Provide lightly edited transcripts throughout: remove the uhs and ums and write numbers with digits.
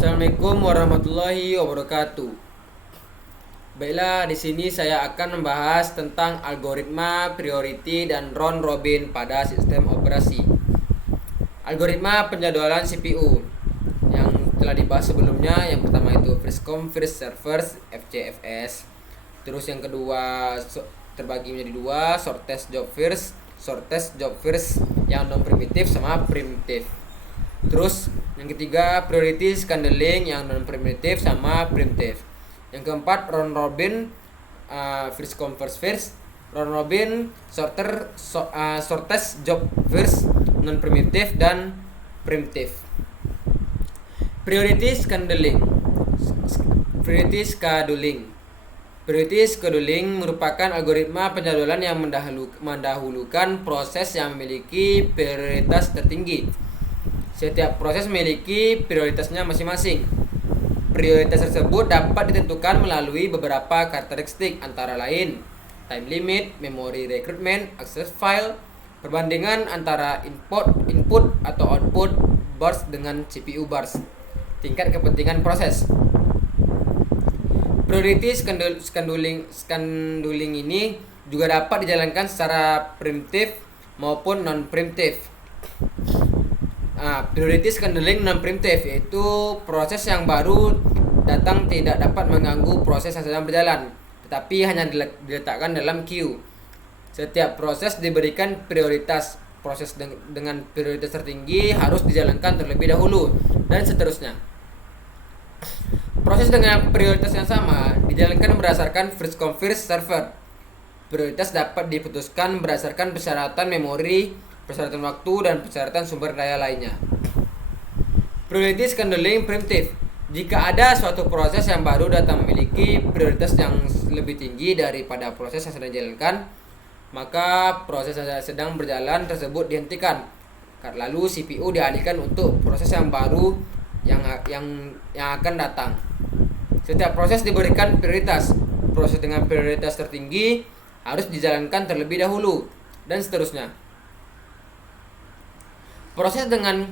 Assalamualaikum warahmatullahi wabarakatuh. Baiklah, di sini saya akan membahas tentang algoritma, priority, dan round robin pada sistem operasi. Algoritma penjadwalan CPU yang telah dibahas sebelumnya, yang pertama itu first come first serve first (FCFS). Terus yang kedua terbagi menjadi dua, shortest job first yang non primitif sama primitif. Terus yang ketiga priority scaling yang non primitif sama primitif. Yang keempat round robin, first come first round robin, shortest job first, non primitif dan primitif. Priority scheduling. Priority scheduling merupakan algoritma penjadwalan yang mendahulukan proses yang memiliki prioritas tertinggi. Setiap proses memiliki prioritasnya masing-masing. Prioritas tersebut dapat ditentukan melalui beberapa karakteristik, antara lain time limit, memory recruitment, access file, perbandingan antara input atau output burst dengan CPU burst, tingkat kepentingan proses. Priority scheduling ini juga dapat dijalankan secara primitif maupun non primitif. Priority scheduling non primitif yaitu proses yang baru datang tidak dapat mengganggu proses yang sedang berjalan, tetapi hanya diletakkan dalam queue. Setiap proses diberikan prioritas. Proses dengan prioritas tertinggi harus dijalankan terlebih dahulu, dan seterusnya. Proses dengan prioritas yang sama dijalankan berdasarkan first come first serve. Prioritas dapat diputuskan berdasarkan persyaratan memori, persyaratan waktu, dan persyaratan sumber daya lainnya. Priority scheduling primitif. Jika ada suatu proses yang baru datang memiliki prioritas yang lebih tinggi daripada proses yang sedang dijalankan, maka proses yang sedang berjalan tersebut dihentikan. Lalu CPU dialihkan untuk proses yang baru yang akan datang. Setiap proses diberikan prioritas. Proses dengan prioritas tertinggi harus dijalankan terlebih dahulu, dan seterusnya. Proses dengan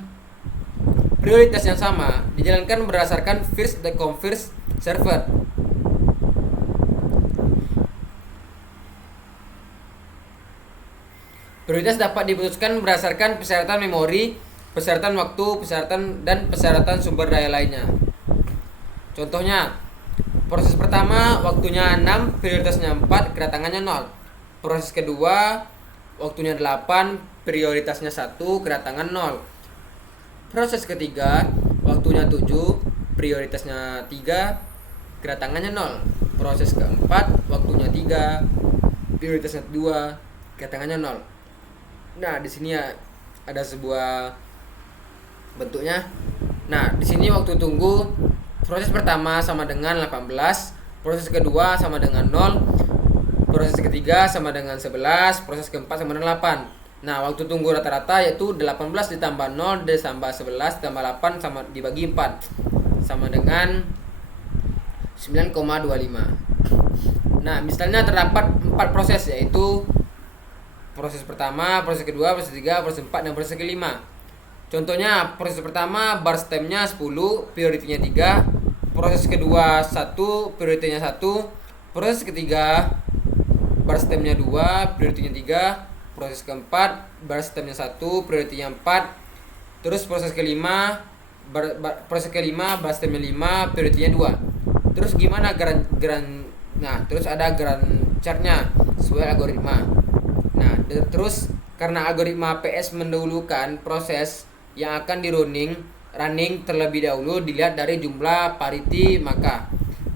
prioritas yang sama dijalankan berdasarkan first come first serve. Prioritas dapat diputuskan berdasarkan persyaratan memori, persyaratan waktu, persyaratan sumber daya lainnya. Contohnya, proses pertama waktunya 6, prioritasnya 4, kedatangannya 0. Proses kedua waktunya 8, prioritasnya 1, kedatangan 0. Proses ketiga waktunya 7, prioritasnya 3, kedatangannya 0. Proses keempat waktunya 3, prioritasnya 2, kedatangannya 0. Nah, di sini ada sebuah bentuknya. Nah, di sini waktu tunggu proses pertama sama dengan 18, proses kedua sama dengan 0, proses ketiga sama dengan 11, proses keempat sama dengan 8. Nah, waktu tunggu rata-rata yaitu 18 ditambah 0 ditambah 11 ditambah 8 sama dibagi 4 sama dengan 9,25. Nah, misalnya terdapat 4 proses, yaitu proses pertama, proses kedua, proses ketiga, proses keempat, dan proses kelima. Contohnya, proses pertama burst time-nya 10, priority-nya 3, proses kedua 1, priority-nya 1, proses ketiga burst time-nya 2, priority-nya 3, proses keempat burst time-nya 1, priority-nya 4, terus proses kelima burst time-nya 5, priority-nya 2. Terus gimana terus ada grand chart-nya sesuai algoritma. Nah, terus karena algoritma PS mendahulukan proses yang akan running terlebih dahulu dilihat dari jumlah parity, maka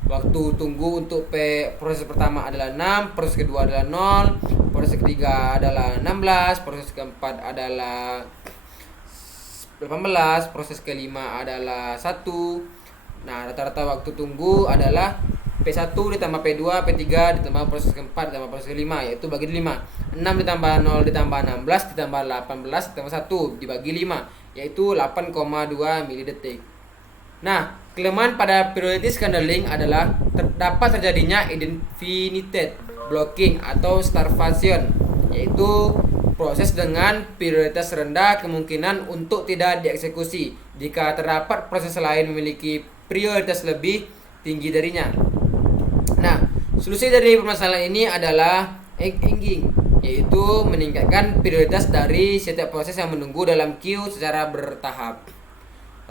waktu tunggu untuk proses pertama adalah 6, proses kedua adalah 0, proses ketiga adalah 16, proses keempat adalah 18, proses kelima adalah 1. Nah, rata-rata waktu tunggu adalah P1 ditambah P2, P3 ditambah proses keempat ditambah proses kelima, yaitu bagi 5. 6 ditambah 0 ditambah 16 ditambah 18 ditambah 1 dibagi 5, yaitu 8,2 milidetik. Nah, kelemahan pada priority scheduling adalah terdapat terjadinya infinite blocking atau starvation, yaitu proses dengan prioritas rendah kemungkinan untuk tidak dieksekusi jika terdapat proses lain memiliki prioritas lebih tinggi darinya. Nah, solusi dari permasalahan ini adalah engaging, yaitu meningkatkan prioritas dari setiap proses yang menunggu dalam queue secara bertahap.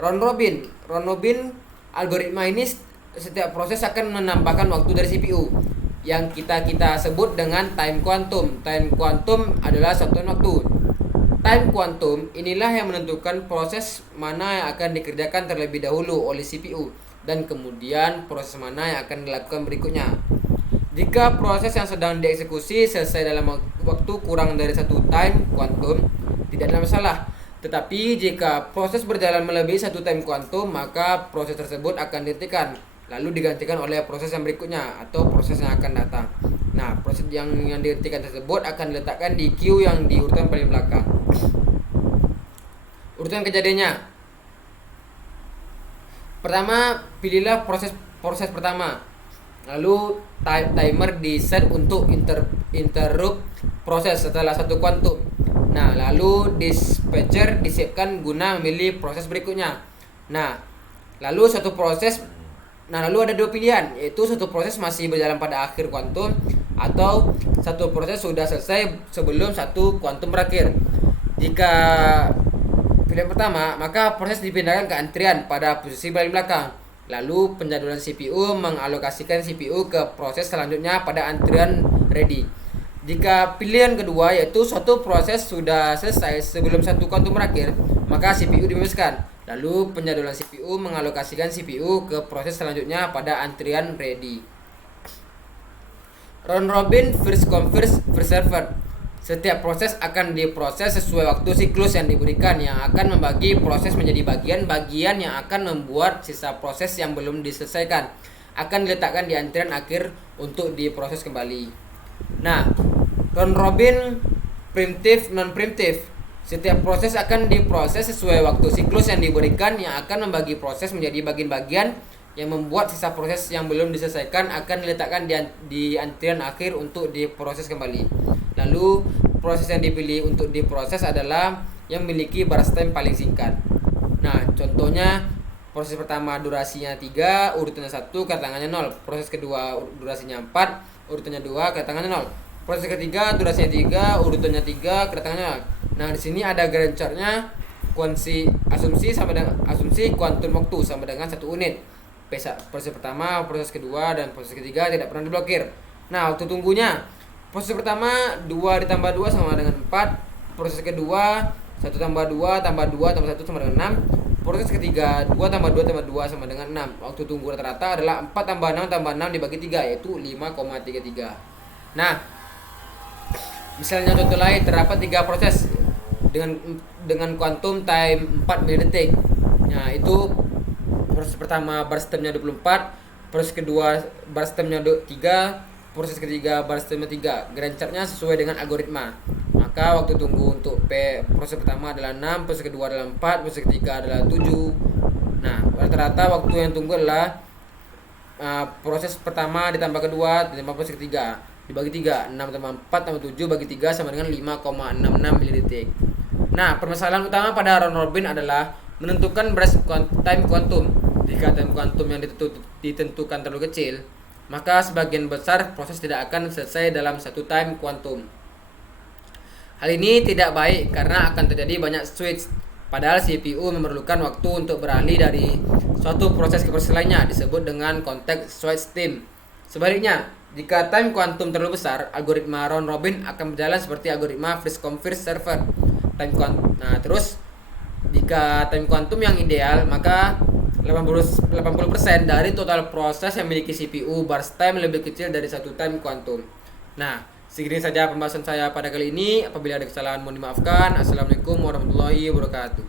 Round robin algoritma ini setiap proses akan menambahkan waktu dari CPU yang kita sebut dengan time quantum. Time quantum adalah satuan waktu. Time quantum inilah yang menentukan proses mana yang akan dikerjakan terlebih dahulu oleh CPU dan kemudian proses mana yang akan dilakukan berikutnya. Jika proses yang sedang dieksekusi selesai dalam waktu kurang dari satu time quantum, tidak ada masalah. Tetapi jika proses berjalan melebihi satu time quantum, maka proses tersebut akan dihentikan, lalu digantikan oleh proses yang berikutnya atau proses yang akan datang. Nah, proses yang dihentikan tersebut akan diletakkan di queue yang di urutan paling belakang. Urutan kejadiannya. Pertama, pilihlah proses pertama. Lalu timer di set untuk interrupt proses setelah satu kuantum. Nah, lalu dispatcher disiapkan guna memilih proses berikutnya. Nah, lalu lalu ada dua pilihan, yaitu satu proses masih berjalan pada akhir kuantum atau satu proses sudah selesai sebelum satu kuantum berakhir. Jika pilihan pertama, maka proses dipindahkan ke antrian pada posisi paling belakang. Lalu penjadwalan CPU mengalokasikan CPU ke proses selanjutnya pada antrian ready. Jika pilihan kedua, yaitu suatu proses sudah selesai sebelum satu kuantum berakhir, maka CPU dibebaskan. Lalu penjadwalan CPU mengalokasikan CPU ke proses selanjutnya pada antrian ready. Round robin, first come first served. Setiap proses akan diproses sesuai waktu siklus yang diberikan, yang akan membagi proses menjadi bagian-bagian yang akan membuat sisa proses yang belum diselesaikan akan diletakkan di antrian akhir untuk diproses kembali. Nah, round robin, preemptive, non-preemptive. Setiap proses akan diproses sesuai waktu siklus yang diberikan, yang akan membagi proses menjadi bagian-bagian yang membuat sisa proses yang belum diselesaikan akan diletakkan di antrian akhir untuk diproses kembali. Lalu proses yang dipilih untuk diproses adalah yang memiliki batas time paling singkat. Nah, contohnya proses pertama durasinya 3, urutannya 1, kedatangannya 0. Proses kedua durasinya 4, urutannya 2, kedatangannya 0. Proses ketiga durasinya 3, urutannya 3, kedatangannya 0. Nah, di sini ada grand chart-nya asumsi kuantum waktu sama dengan 1 unit. Proses pertama, proses kedua, dan proses ketiga tidak pernah diblokir. Nah, waktu tunggunya, proses pertama 2 ditambah 2 sama dengan 4. Proses kedua 1 tambah 2 tambah 2 tambah 1 sama dengan 6. Proses ketiga 2 tambah 2 tambah 2 sama dengan 6. Waktu tunggu rata-rata adalah 4 tambah 6 tambah 6 dibagi 3, yaitu 5,33. Nah, misalnya contoh lain, terdapat 3 proses dengan kuantum time 4 milidetik. Nah, itu proses pertama burst time-nya 24, proses kedua burst time-nya 3, proses ketiga burst time-nya 3. Grand chart-nya sesuai dengan algoritma. Maka waktu tunggu untuk proses pertama adalah 6, proses kedua adalah 4, proses ketiga adalah 7. Nah, rata-rata waktu yang tunggu adalah proses pertama ditambah kedua ditambah proses ketiga dibagi 3. 6 tambah 4 tambah 7 bagi 3 sama dengan 5,66 milidetik. Nah, permasalahan utama pada round robin adalah menentukan burst time quantum. Jika time quantum yang ditentukan terlalu kecil, maka sebagian besar proses tidak akan selesai dalam satu time quantum. Hal ini tidak baik karena akan terjadi banyak switch, padahal CPU memerlukan waktu untuk beralih dari suatu proses ke proses lainnya, disebut dengan context switch time. Sebaliknya, jika time quantum terlalu besar, algoritma round robin akan berjalan seperti algoritma first come first served. Nah, terus jika time quantum yang ideal, maka 80% dari total proses yang memiliki CPU burst time lebih kecil dari satu time quantum. Nah, segini saja pembahasan saya pada kali ini. Apabila ada kesalahan mohon dimaafkan. Assalamualaikum warahmatullahi wabarakatuh.